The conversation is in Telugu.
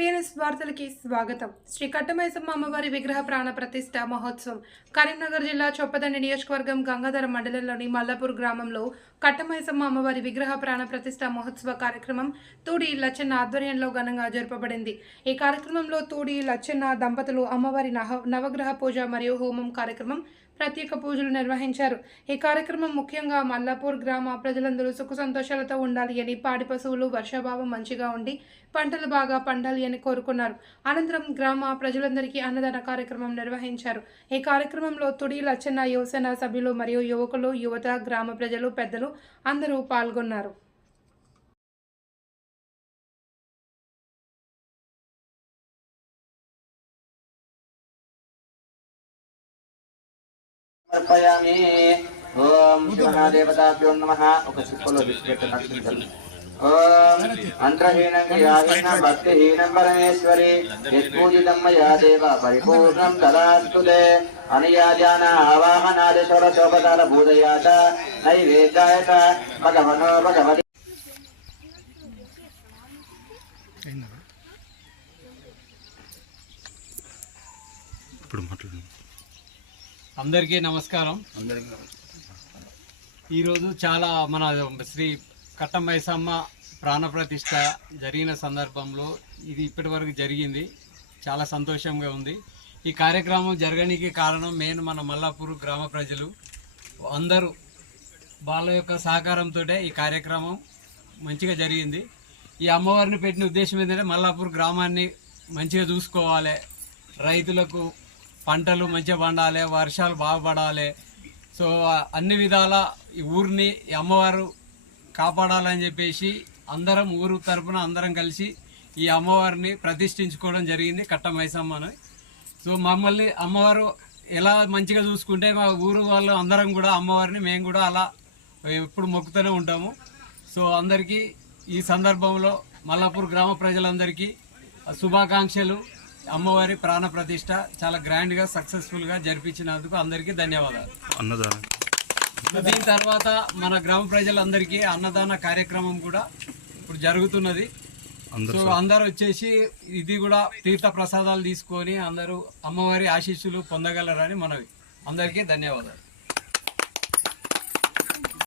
పిఎన్ఎస్ వార్తలకి స్వాగతం. శ్రీ కట్టమైసమ్మ అమ్మవారి విగ్రహ ప్రాణ ప్రతిష్ఠ మహోత్సవం కరీంనగర్ జిల్లా చొప్పదండి నియోజకవర్గం గంగాధర మండలంలోని మల్లాపూర్ గ్రామంలో కట్టమైసమ్మ అమ్మవారి విగ్రహ ప్రాణ ప్రతిష్ఠ మహోత్సవ కార్యక్రమం తూడి లచ్చన్న ఆధ్వర్యంలో ఘనంగా జరపబడింది. ఈ కార్యక్రమంలో తూడి లచ్చన్న దంపతులు అమ్మవారి నవగ్రహ పూజ మరియు హోమం కార్యక్రమం ప్రత్యేక పూజలు నిర్వహించారు. ఈ కార్యక్రమం ముఖ్యంగా మల్లాపూర్ గ్రామ ప్రజలందరూ సుఖ సంతోషాలతో ఉండాలి అని, పాడి పశువులు వర్షాభావం మంచిగా ఉండి పంటలు బాగా పండాలి అని కోరుకున్నారు. అనంతరం గ్రామ ప్రజలందరికీ అన్నదాన కార్యక్రమం నిర్వహించారు. ఈ కార్యక్రమంలో తుడి లచ్చన్న యువసేన సభ్యులు మరియు యువకులు, యువత, గ్రామ ప్రజలు, పెద్దలు అందరూ పాల్గొన్నారు. अर्पयामि। ओम शिवनादेवताभ्यो नमः। ఒక చిప్పలో బిస్కెట్ నక్షత్రం ओम अंतरहीनं क्रियाहीनं भक्तिहीनं परमेश्वरी यत्पूजितं मया देव परिपूर्णं तदास्तु ते अनया ज्ञान आवाहनादिश्वर शोभतार पूजयात नैवेद्याय भगवनो भगवति అందరికీ నమస్కారం. ఈరోజు చాలా మన శ్రీ కట్టమైసమ్మ ప్రాణప్రతిష్ఠ జరిగిన సందర్భంలో ఇది ఇప్పటివరకు జరిగింది. చాలా సంతోషంగా ఉంది. ఈ కార్యక్రమం జరగడానికి కారణం మన మల్లాపూర్ గ్రామ ప్రజలు అందరూ వాళ్ళ యొక్క సహకారంతో ఈ కార్యక్రమం మంచిగా జరిగింది. ఈ అమ్మవారిని పెట్టిన ఉద్దేశం ఏంటంటే మల్లాపూర్ గ్రామాన్ని మంచిగా చూసుకోవాలి, రైతులకు పంటలు మంచిగా పండాలి, వర్షాలు బాగుపడాలి. సో అన్ని విధాల ఈ ఊరిని అమ్మవారు కాపాడాలని చెప్పేసి అందరం ఊరు తరపున అందరం కలిసి ఈ అమ్మవారిని ప్రతిష్ఠించుకోవడం జరిగింది, కట్టమైసమ్మని. సో మమ్మల్ని అమ్మవారు ఎలా మంచిగా చూసుకుంటే మా ఊరు వాళ్ళు అందరం కూడా అమ్మవారిని మేము కూడా అలా ఎప్పుడు మొక్కుతూనే ఉంటాము. సో అందరికీ ఈ సందర్భంలో మల్లాపూర్ గ్రామ ప్రజలందరికీ శుభాకాంక్షలు. అమ్మవారి ప్రాణ ప్రతిష్ఠ చాలా గ్రాండ్గా సక్సెస్ఫుల్గా జరిపించినందుకు అందరికీ ధన్యవాదాలు. దీని తర్వాత మన గ్రామ ప్రజలందరికీ అన్నదాన కార్యక్రమం కూడా ఇప్పుడు జరుగుతున్నది. సో అందరూ వచ్చేసి ఇది కూడా తీర్థ ప్రసాదాలు తీసుకొని అందరూ అమ్మవారి ఆశీస్సులు పొందగలరని మనవి. అందరికీ ధన్యవాదాలు.